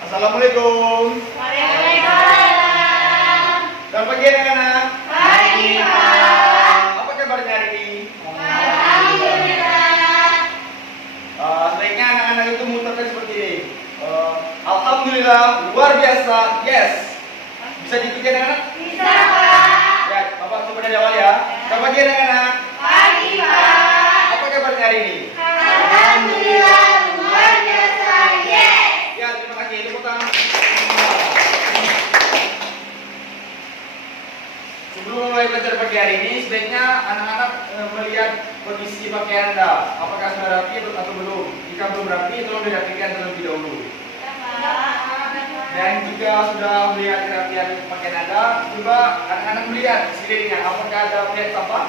Assalamualaikum. Waalaikumsalam. Selamat pagi anak-anak. Pagi, Pak. Apa kabarnya hari ini? Alhamdulillah. Sebaiknya anak-anak itu mengucapkan seperti ini. Alhamdulillah, luar biasa, yes. Bisa diikuti anak-anak? Bisa, Pak. Ya, Bapak coba dari awal ya. Selamat pagi anak-anak. Pagi, Pak. Apa kabarnya hari ini? Alhamdulillah, luar biasa, yes. Ya, terima kasih. Tepuk tangan. Sebelum mulai belajar pagi hari ini, sebaiknya anak-anak melihat kondisi pakaian Anda. Apakah sudah rapi atau belum? Jika belum rapi, tolong dirapikan terlebih dahulu. Dan jika sudah melihat kerapian pakaian Anda, coba anak-anak melihat sekelilingnya. Apakah ada melihat sampah?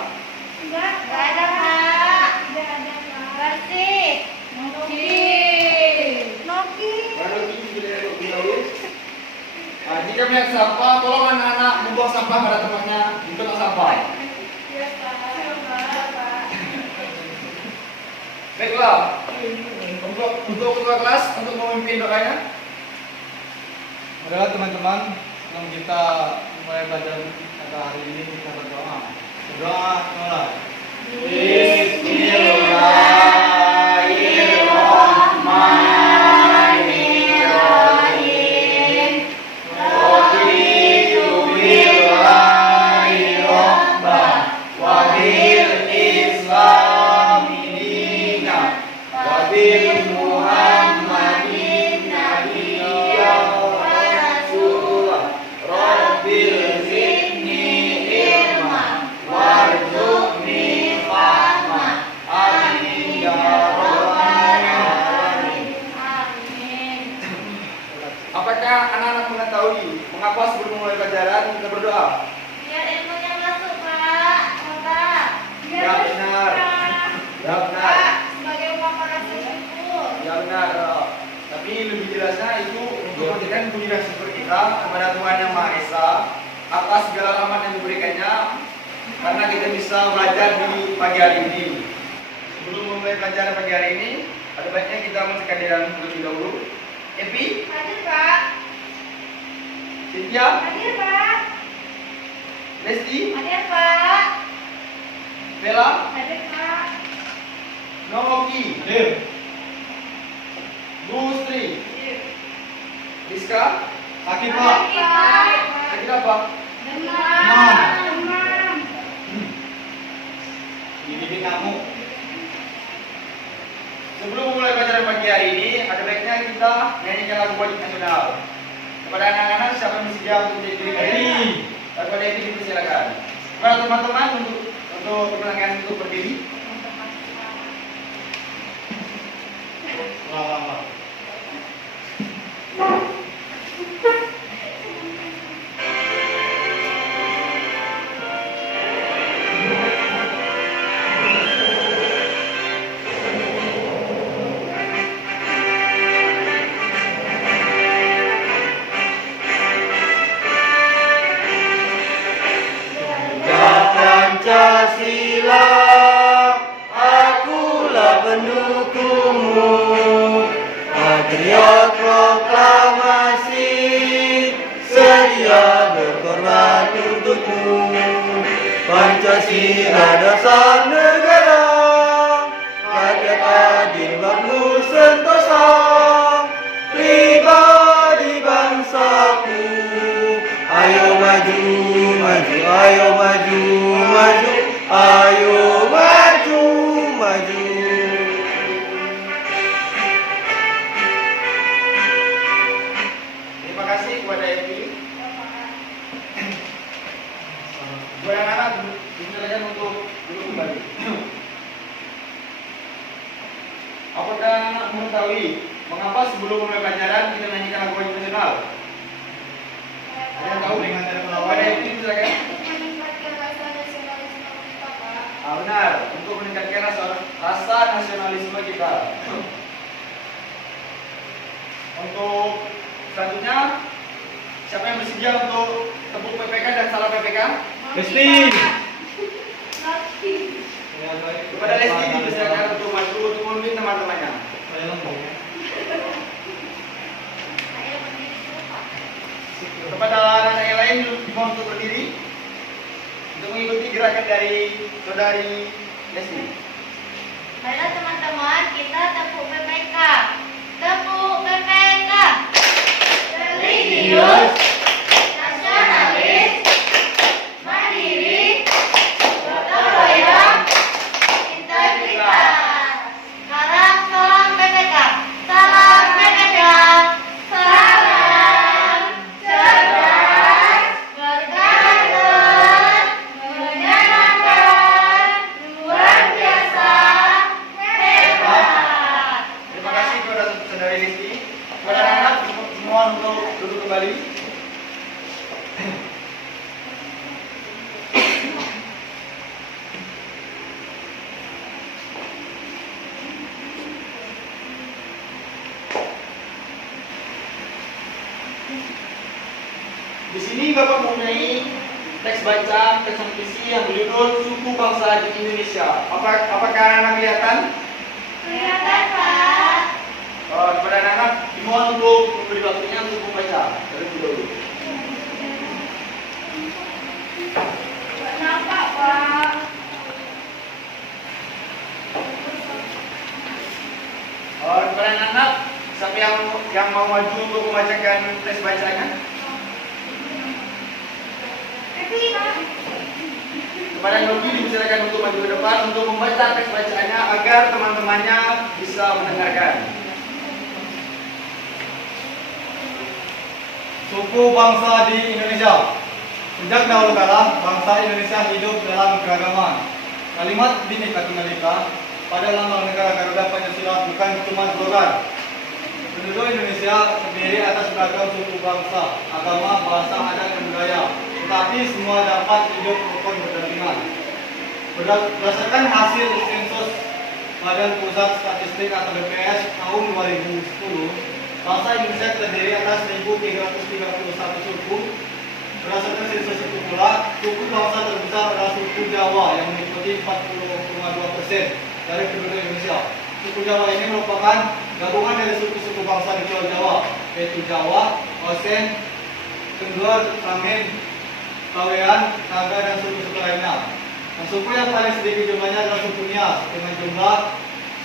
Enggak ada, Pak. Tidak ada, Pak. Bersih. Noki. Baru ini dilihat terlebih dahulu. Nah, jika melihat sampah, tolong anak-anak membuang sampah pada tempatnya di tempat sampah. Iya, Pak. Baiklah, untuk ketua kelas untuk memimpin doanya. Adalah teman-teman, sebelum kita mulai belajar pada hari ini kita berdoa. Berdoa mulai. Bismillahirrahmanirrahim. Raditu billahi rabban wa bil Islami dina wa bil Muhammadin nabiyyan wa rasulah rabbil zidni ilma warzuqni fahma amin ya rabbal alamin. Amin. Apakah anak-anak mengetahui mengapa sebelum mulai pelajaran kita berdoa? Biar ilmunya masuk, Pak. Maka. Ya, benar. Ya, benar. Pak, sebagai ungkapan rasa syukur. Ya benar. Tapi lebih jelasnya itu untuk memberikan puji dan syukur kita kepada Tuhan Yang Maha Esa atas segala rahmat yang diberikannya karena kita bisa belajar di pagi hari ini. Sebelum memulai pelajaran pagi hari ini, ada baiknya kita masukkan di dalam terlebih dahulu. Epi, Hadir, Pak. Cynthia, Hadir, Pak. Lesti, Hadir, Pak. Bella, Hadir, Pak. Nomoki, Hadir. Bu Sri, Hadir. Rizka, Kaki Pak. Hadir, Pak. Sakit apa? Demam. Ini kamu. Sebelum memulai pelajaran pagi hari ini, ada baiknya kita nyanyikan lagu wajib nasional. Kepada anak-anak siapa yang bersedia untuk menjadi diri kalian? Kepada itu dipersilakan. Kepada teman-teman untuk persilakan untuk berdiri. Lama. Pancasila, akulah pendukungmu. Patriot proklamasi, sedia berkorban untukmu. Pancasila dasar negara, rakyat adil makmur sentosa, pribadi bangsaku. Ayo maju, maju, ayo maju, maju, ayo maju, maju. Terima kasih kepada Evi. Buat anak-anak dipersilakan untuk duduk kembali. Apakah anak mengetahui mengapa sebelum mulai pelajaran kita nyanyikan lagu wajib nasional? Ada yang tahu? Kepada Evi silakan. Meningkatkan rasa nasionalisme kita, Pak. Benar, untuk meningkatkan rasa nasionalisme kita. Untuk selanjutnya, siapa yang bersedia untuk tepuk PPK dan salah PPK? Lesti. Lesti. Kepada Lesti dipersilakan untuk maju untuk memimpin teman-temannya. Saya lembut ya. Ayo, untuk berdiri untuk mengikuti gerakan dari saudari Leslie. Halo teman-teman, kita tepuk PPK. Tepuk PPK. Religius, nasionalis, mandiri, gotong royong, integritas. Sekarang salam PPK. Salam PPK. Salam cerdas, berkarakter, menyenangkan, luar biasa, hebat. Terima kasih kepada saudari Leslie. Kepada anak-anak semua untuk duduk kembali. Di sini Bapak mempunyai teks baca, teks puisi yang berjudul Suku Bangsa di Indonesia. Apakah anak-anak kelihatan? Kelihatan, Pak. Kepada anak-anak dimohon untuk memberi waktunya untuk membaca terlebih dahulu. Nggak nampak, Pak. Kepada anak-anak, siapa yang mau maju untuk membacakan teks bacanya? Kepada Yogi dipersilakan untuk maju ke depan untuk membaca teks bacaannya agar teman-temannya bisa mendengarkan. Suku bangsa di Indonesia. Sejak dahulu kala, bangsa Indonesia hidup dalam keragaman. Kalimat Bhinneka Tunggal Ika pada lambang negara Garuda Pancasila bukan cuma slogan. Penduduk Indonesia terdiri atas beragam suku bangsa, agama, bahasa, adat, dan budaya. Tetapi semua dapat hidup rukun berdampingan. Berdasarkan hasil sensus Badan Pusat Statistik atau BPS tahun 2010, bangsa Indonesia terdiri atas 1.331 suku. Berdasarkan sensus itu pula, suku bangsa terbesar adalah suku Jawa yang mengikuti 40,2% dari penduduk Indonesia. Suku Jawa ini merupakan gabungan dari suku-suku bangsa di Pulau Jawa, yaitu Jawa, Osing, Tengger, Samin, Kawean, Naga, dan suku-suku lainnya. Nah, suku yang paling sedikit jumlahnya adalah suku Nias dengan jumlah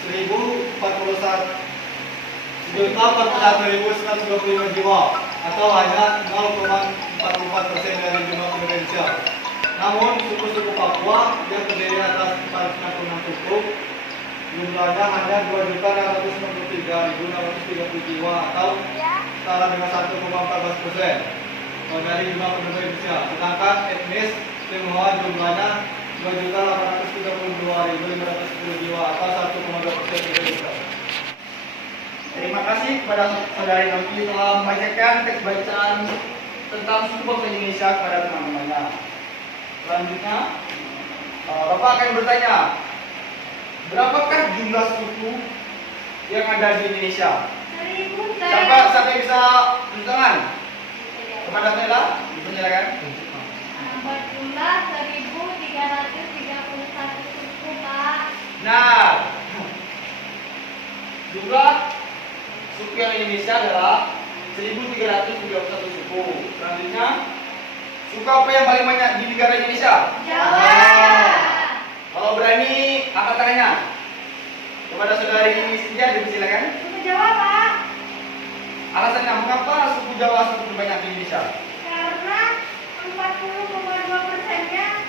1.041.125 jiwa atau hanya 0,44% dari jumlah penduduk Indonesia. Namun suku-suku Papua yang terdiri atas 466 suku jumlahnya hanya 2.693.630 jiwa atau setara dengan 1,14% dari jumlah penduduk Indonesia. Sedangkan etnis Tionghoa jumlahnya 2.832.510 jiwa atau 1,2% penduduk Indonesia. Terima kasih kepada saudari Noki telah membacakan teks bacaan tentang suku bangsa Indonesia kepada teman-temannya. Selanjutnya, Bapak akan bertanya, berapakah jumlah suku yang ada di Indonesia? 1.000. Siapa yang bisa tunjuk tangan? Kepada Tela, dipersilakan. Berjumlah 1.331 suku, Pak. Nah, jumlah suku yang di Indonesia adalah 1.331 suku. Selanjutnya, suku apa yang paling banyak di negara Indonesia? Jawa. Kalau berani, angkat tangannya. Kepada saudari Cynthia, dipersilakan. Suku Jawa, Pak. Alasannya, mengapa suku Jawa suku terbanyak di Indonesia? Karena 40,2%-nya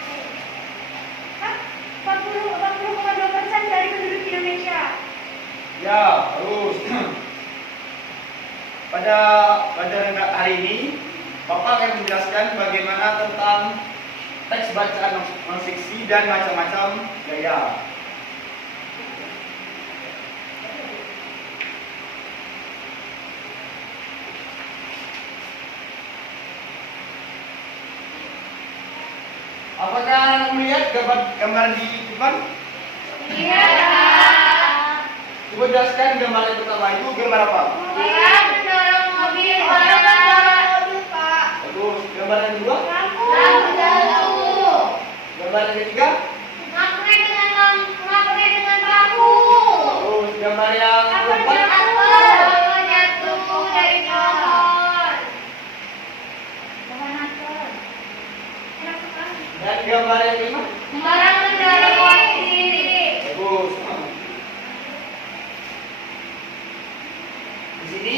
40,2% dari penduduk Indonesia. Ya, terus. Pada hari ini, Bapak akan menjelaskan bagaimana tentang teks bacaan non-fiksi dan macam-macam gaya. Apakah anak melihat gambar di depan? Iya. Coba jelaskan gambar yang pertama itu gambar apa? Dia mendorong mobil, Pak. Terus gambar yang kedua? Lampu jatuh. Gambar yang ketiga? Magnet dengan lampu. Terus gambar yang keempat? Apel jatuh dari pohon. Pohon apel. gambar yang kelima? Orang mendorong kursi. Bagus. Di sini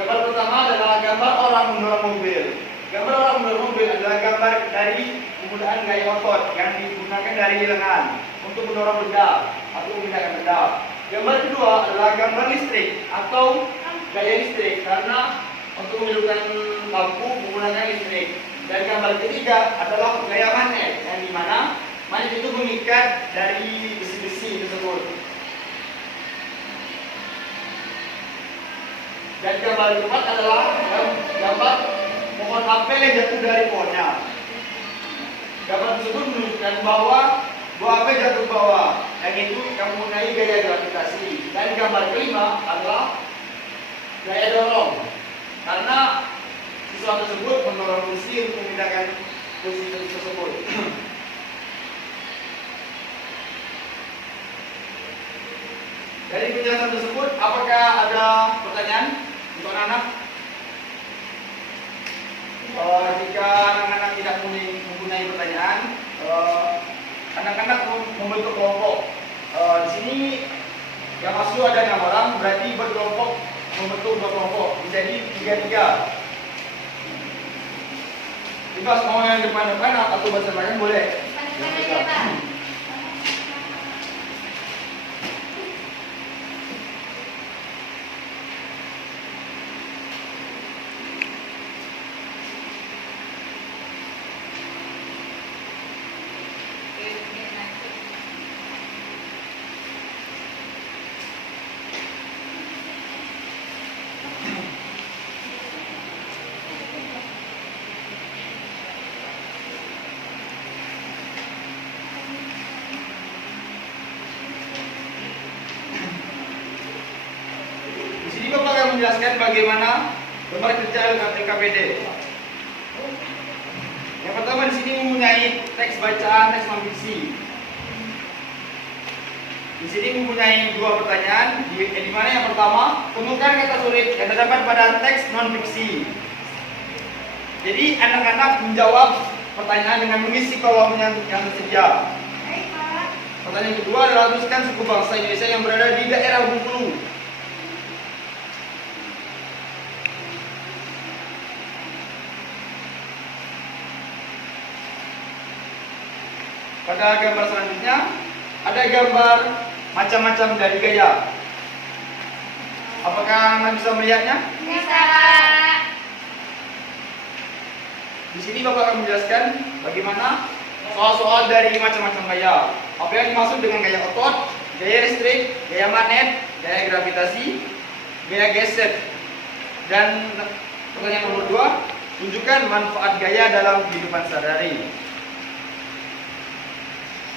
gambar pertama adalah gambar orang mendorong mobil. Gambar orang mendorong mobil adalah gambar dari penggunaan gaya otot yang digunakan dari lengan untuk mendorong benda atau memindahkan benda. Gambar kedua adalah gambar listrik atau gaya listrik karena untuk menghidupkan lampu menggunakan listrik. Dan gambar ketiga adalah gaya magnet yang dimana magnet itu mengikat dari besi-besi tersebut. Dan gambar keempat adalah gambar pohon apel yang jatuh dari pohonnya. Gambar tersebut menunjukkan bahwa buah apel jatuh ke bawah, yang itu yang mempunyai gaya gravitasi. Dan gambar kelima adalah gaya dorong, karena siswa tersebut mendorong kursi untuk memindahkan kursi tersebut. Dari penjelasan tersebut, apakah ada pertanyaan untuk anak-anak? Jika anak-anak tidak mempunyai pertanyaan, anak-anak membentuk kelompok. Di sini yang masuk ada 6 orang, berarti berkelompok membentuk 2 kelompok, jadi 3-3. Bebas mau yang depan-depan atau bersama-sama boleh. Depan aja, Pak. Di sini Bapak akan menjelaskan bagaimana gambar kerja LKPD. Yang pertama di sini mempunyai teks bacaan, teks non-fiksi. Di sini mempunyai 2 pertanyaan, di mana yang pertama, temukan kata sulit yang terdapat pada teks non-fiksi. Jadi anak-anak menjawab pertanyaan dengan mengisi kolom yang tersedia. Pertanyaan kedua adalah tuliskan suku bangsa Indonesia yang berada di daerah Bengkulu. Pada gambar selanjutnya ada gambar macam-macam dari gaya. Apakah Anda bisa melihatnya? Bisa. Di sini Bapak akan menjelaskan bagaimana soal-soal dari macam-macam gaya. Apa yang dimaksud dengan gaya otot, gaya listrik, gaya magnet, gaya gravitasi, gaya geser. Dan pertanyaan nomor 2, tunjukkan manfaat gaya dalam kehidupan sehari-hari.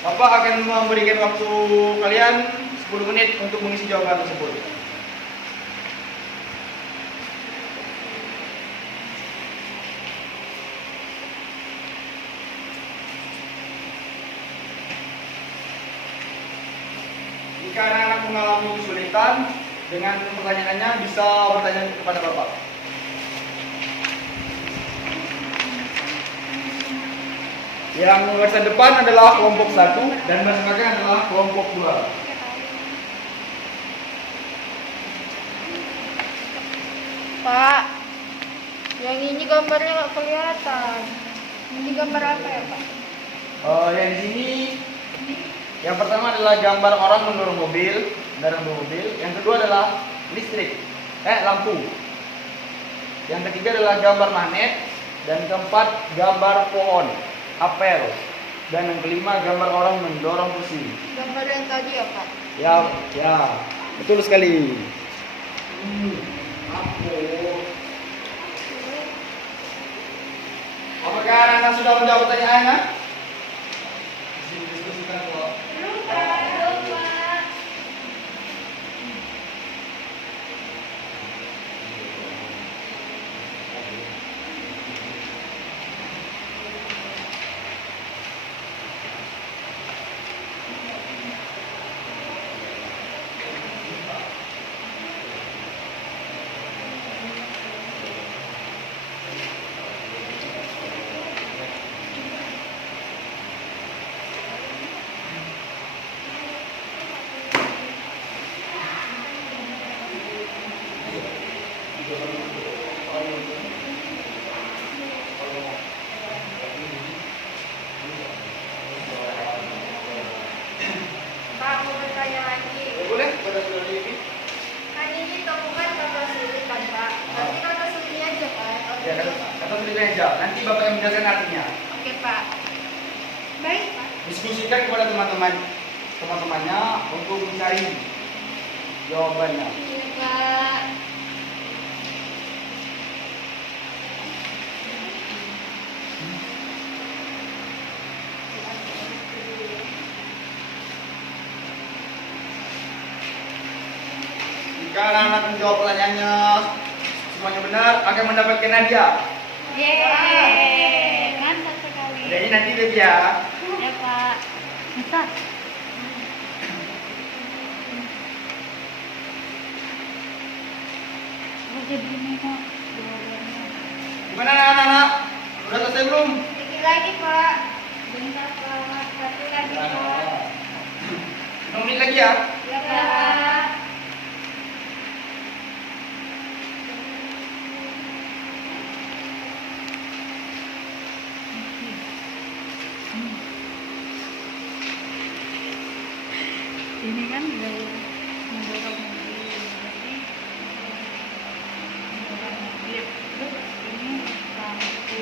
Bapak akan memberikan waktu kalian 10 menit untuk mengisi jawaban tersebut. Jika anak-anak mengalami kesulitan dengan pertanyaannya, bisa bertanya kepada Bapak. Yang barisan depan adalah kelompok 1 dan barisan belakang adalah kelompok 2. Pak, yang ini gambarnya nggak kelihatan. Ini gambar apa ya, Pak? Yang di sini yang pertama adalah gambar orang mendorong mobil, kendaraan bermobil. Yang kedua adalah listrik, lampu. Yang ketiga adalah gambar magnet dan keempat gambar pohon, apel. Dan yang kelima gambar orang mendorong kursi. Gambar yang tadi ya, Pak? Ya, betul sekali. Apakah anak sudah menjawab pertanyaannya? Diskusikan kok. Belum, Pak. Ya, kata tulisnya aja. Nanti Bapak yang menjelaskan artinya. Oke, Pak. Baik, Pak. Diskusikan kepada teman-temannya untuk mencari jawabannya. Iya, Pak. Jika anak-anak menjawab pertanyaannya semuanya benar, akan mendapatkan hadiah. Yeay, mantap sekali. Hadiahnya nanti lihat ya. Ya, Pak. Bisa. Begini kok jawabannya. Gimana anak-anak? Sudah selesai belum? Sedikit lagi, Pak. Bentar, Pak. Satu lagi, Pak. 5 menit lagi ya. Ya, Pak. Ini kan gaya mendorong mobil, jadi mendorong mobil. Terus ini lampu.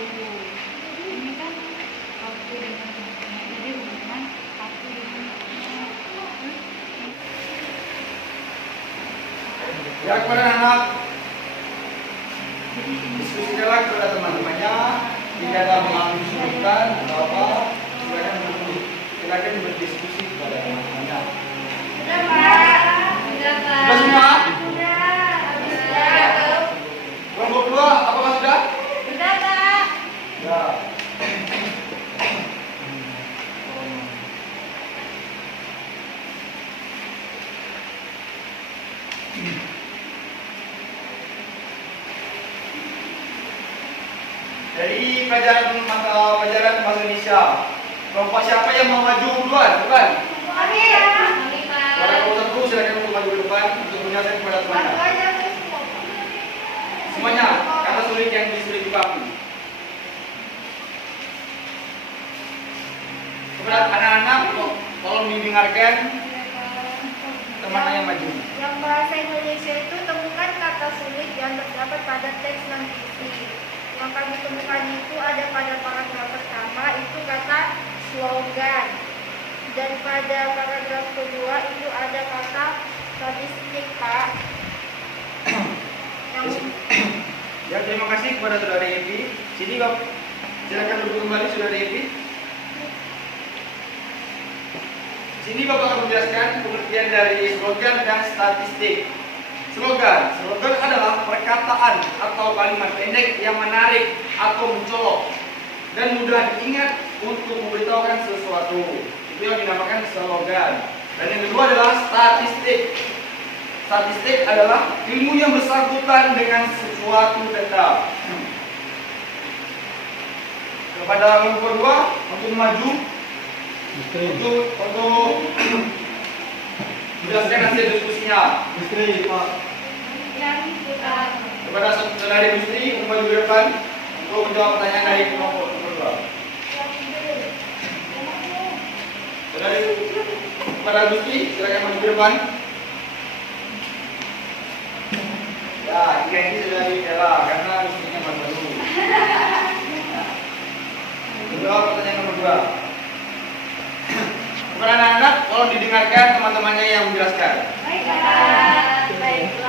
Ini kan satu dengan satunya, jadi hubungan satu dengan satunya. Ya kepada anak, Jadi ini diskusikanlah kepada teman-temannya. Tidak ada mengajukan atau apa, silakan berdiskusi kepada teman-temannya. sudah, Pak. Sudah, Pak. Sudah semua? Sudah. Kelompok 2, apakah sudah? Sudah, Pak. Ya. Dari pelajaran bahasa Indonesia, kelompok siapa yang mau maju duluan? Bukan? Mari ya. Mari, Para Pak. kelompok satu silakan untuk maju ke depan untuk menjelaskan kepada Bantu temannya. aja semua. Semuanya, kata sulit yang disulit dipakai. Kepada anak-anak, tolong didengarkan temannya yang maju. Yang bahasa Indonesia itu temukan kata sulit yang terdapat pada teks dan isi. Yang kami temukan itu ada pada paragraf pertama itu kata slogan. Dan pada paragraf kedua itu ada kata statistik, Pak. Yang Ya, terima kasih kepada saudara Evi. Sini Bapak, silakan duduk kembali saudara Evi. Sini Bapak akan menjelaskan pengertian dari slogan dan statistik. Slogan adalah perkataan atau kalimat pendek yang menarik atau mencolok dan mudah diingat untuk memberitahukan sesuatu. Itu yang dinamakan slogan. Dan yang kedua adalah statistik. Statistik adalah ilmu yang bersangkutan dengan sesuatu data. Kepada kelompok 2 untuk maju untuk menjelaskan hasil diskusinya. Istri, Pak. yang kita Kepada saudara industri untuk maju ke depan untuk menjawab pertanyaan dari kelompok nomor 2. Saudara kepada industri silakan maju ke depan. Ya, jika ini sudah dibela karena industrinya baru. Menjawab pertanyaan nomor 2. Kepada anak-anak, tolong didengarkan teman-temannya yang menjelaskan. baiklah.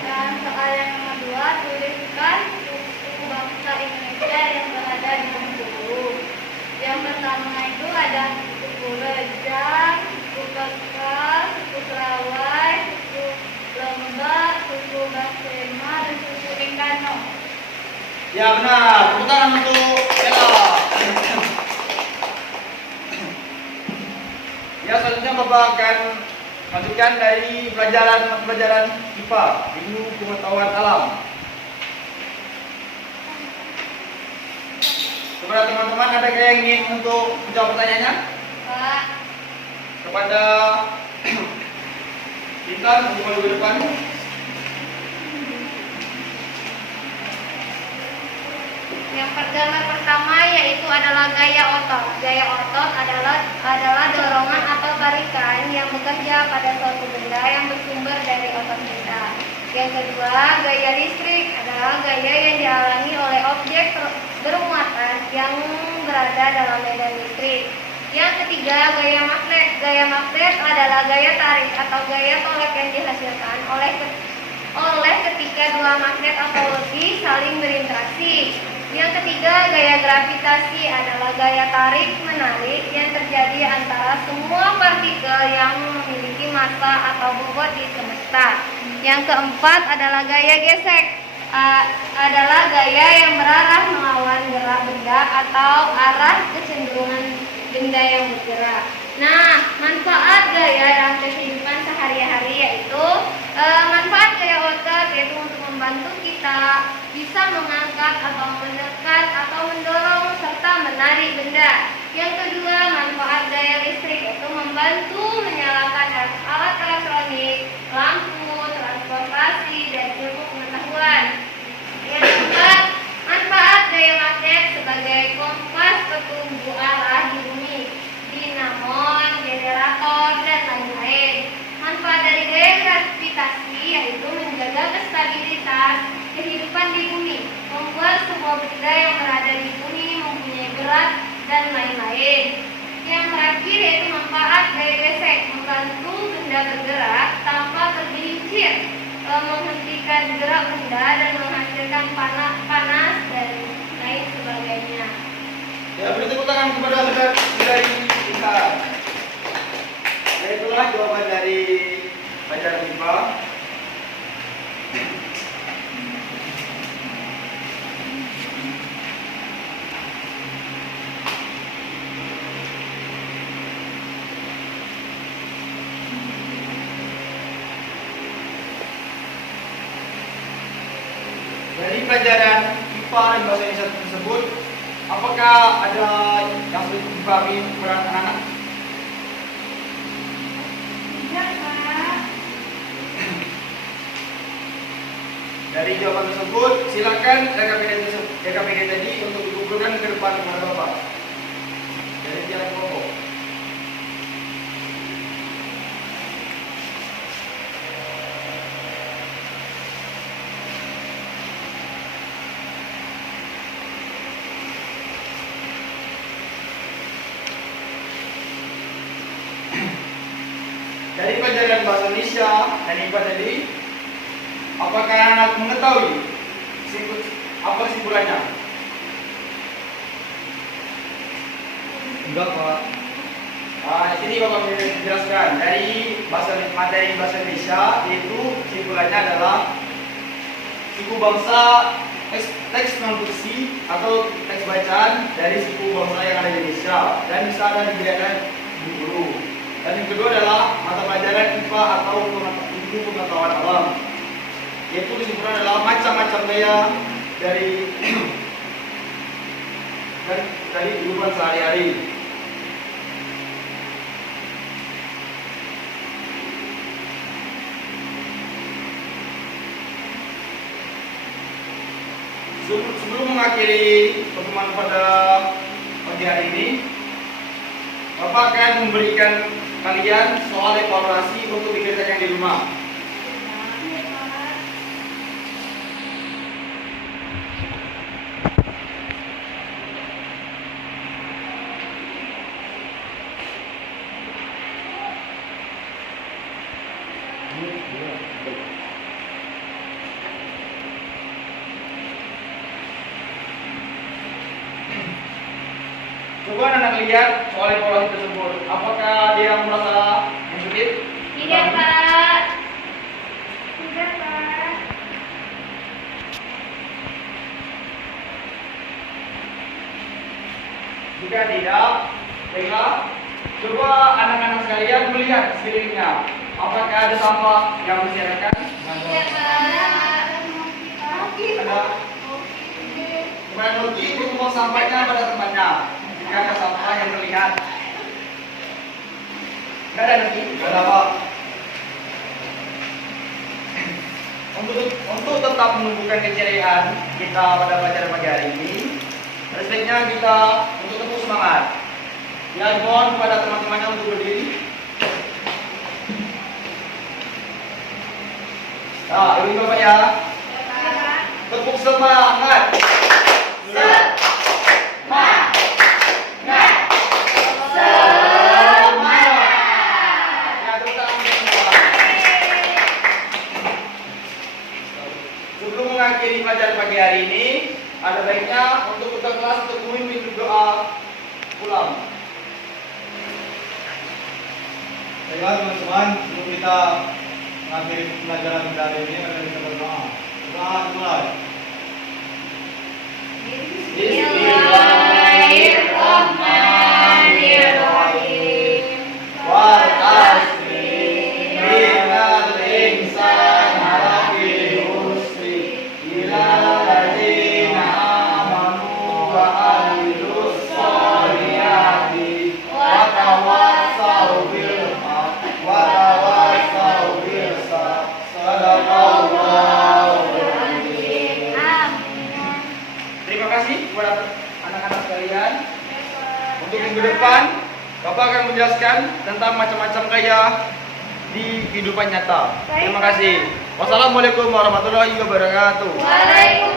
Dan soal yang nomor 2, tuliskan suku bangsa Indonesia yang berada di Bengkulu. Yang pertama itu ada suku Rejang, suku Kekal, suku Serawai, suku Lembak, suku Basema, dan suku Engkano. Ya benar, tepuk tangan untuk Ella. Ya selanjutnya Bapak akan lanjutkan dari pelajaran IPA, ilmu pengetahuan alam. Kepada teman-teman ada yang ingin untuk menjawab pertanyaannya? Pak, Kepada Intan untuk maju ke depan. yang pertama yaitu adalah gaya otot. Gaya otot adalah dorongan atau tarikan yang bekerja pada suatu benda yang bersumber dari otot kita. Yang kedua, gaya listrik adalah gaya yang berada dalam medan listrik. Yang ketiga, gaya magnet. Gaya magnet adalah gaya tarik atau gaya tolak yang dihasilkan oleh ketika dua magnet atau lebih saling berinteraksi. Yang ketiga, gaya gravitasi adalah gaya tarik-menarik yang terjadi antara semua partikel yang memiliki massa atau bobot di semesta. Yang keempat adalah gaya gesek. Adalah gaya yang berarah melawan gerak benda atau arah kecenderungan benda yang bergerak. Nah, manfaat gaya dalam kehidupan sehari-hari yaitu manfaat gaya otot yaitu untuk membantu kita bisa mengangkat atau menekan atau mendorong serta menarik benda. Yang kedua, manfaat gaya listrik yaitu membantu menyalakan alat elektronik, lampu, transportasi, dan ilmu pengetahuan. Yang keempat, manfaat gaya magnet sebagai kompas petunjuk arah di bumi, dinamo, generator, dan lain-lain. Manfaat dari gaya gravitasi yaitu menjaga kestabilitas kehidupan di bumi, membuat sebuah benda yang berada di bumi mempunyai berat, dan lain-lain. Yang terakhir yaitu manfaat gaya gesek, membantu benda bergerak tanpa tergelincir, menghentikan gerak benda dan menghasilkan panas dan lain sebagainya. Ya, beri tepuk tangan kepada saudara kita. Ya, itulah jawaban dari pelajaran IPA. Dari pelajaran IPA dan bahasa Indonesia tersebut, apakah ada yang sulit dipahami kepada anak-anak? Tidak, Pak. Dari jawaban tersebut, silakan RKPD tadi untuk dikumpulkan ke depan kepada Bapak. Dari jalan pokok. Dari pelajaran bahasa Indonesia dan IPA tadi, apakah anak mengetahui apa kesimpulannya? Enggak, Pak. Di sini Bapak menjelaskan dari materi bahasa Indonesia, yaitu kesimpulannya adalah suku bangsa teks non fiksi atau teks bacaan dari suku bangsa yang ada di Indonesia dan bisa ada di daerah di guru. Dan yang kedua adalah mata pelajaran IPA atau ilmu pengetahuan alam, yaitu kesimpulan adalah macam-macam gaya dari kehidupan sehari-hari. Sebelum mengakhiri pertemuan pada pagi hari ini, Bapak akan memberikan kalian soal evaluasi untuk dikerjakan di rumah. Coba anak lihat soal evaluasi tersebut. Apakah dia merasa yang sulit? Tidak, Pak. Tidak, Pak. Jika tidak, baiklah. Coba anak-anak sekalian melihat sekelilingnya. Apakah ada sampah yang berserakan? Tidak, Pak. Ada. Kemudian Nuki itu membuang sampahnya pada tempatnya. Jika ada sampah yang terlihat. Tidak ada Nuki? Enggak ada, Pak. Untuk tetap menumbuhkan keceriaan kita pada pelajaran pagi hari ini, sebaiknya kita untuk terus semangat. Ya, mohon kepada teman-temannya untuk berdiri. Nah, ibu bapak ya, tepuk semangat. Semangat. hari ini, ada baiknya untuk ketua kelas untuk memimpin doa pulang. Baiklah teman-teman, sebelum kita mengakhiri pelajaran kita hari ini, mari kita berdoa. Doa dimulai. Bismillahirrahmanirrahim. Wal asri innal insana lafi khusri illa alladziina aamanu wa amilus sholihati wa tawassaw bil haqqi wa tawassaw bis sabr. Sadaqallahu Amin. Terima kasih kepada anak-anak sekalian. Untuk minggu depan, Bapak akan menjelaskan tentang macam-macam gaya di kehidupan nyata. Terima kasih. Wassalamualaikum warahmatullahi wabarakatuh. Waalaikumsalam.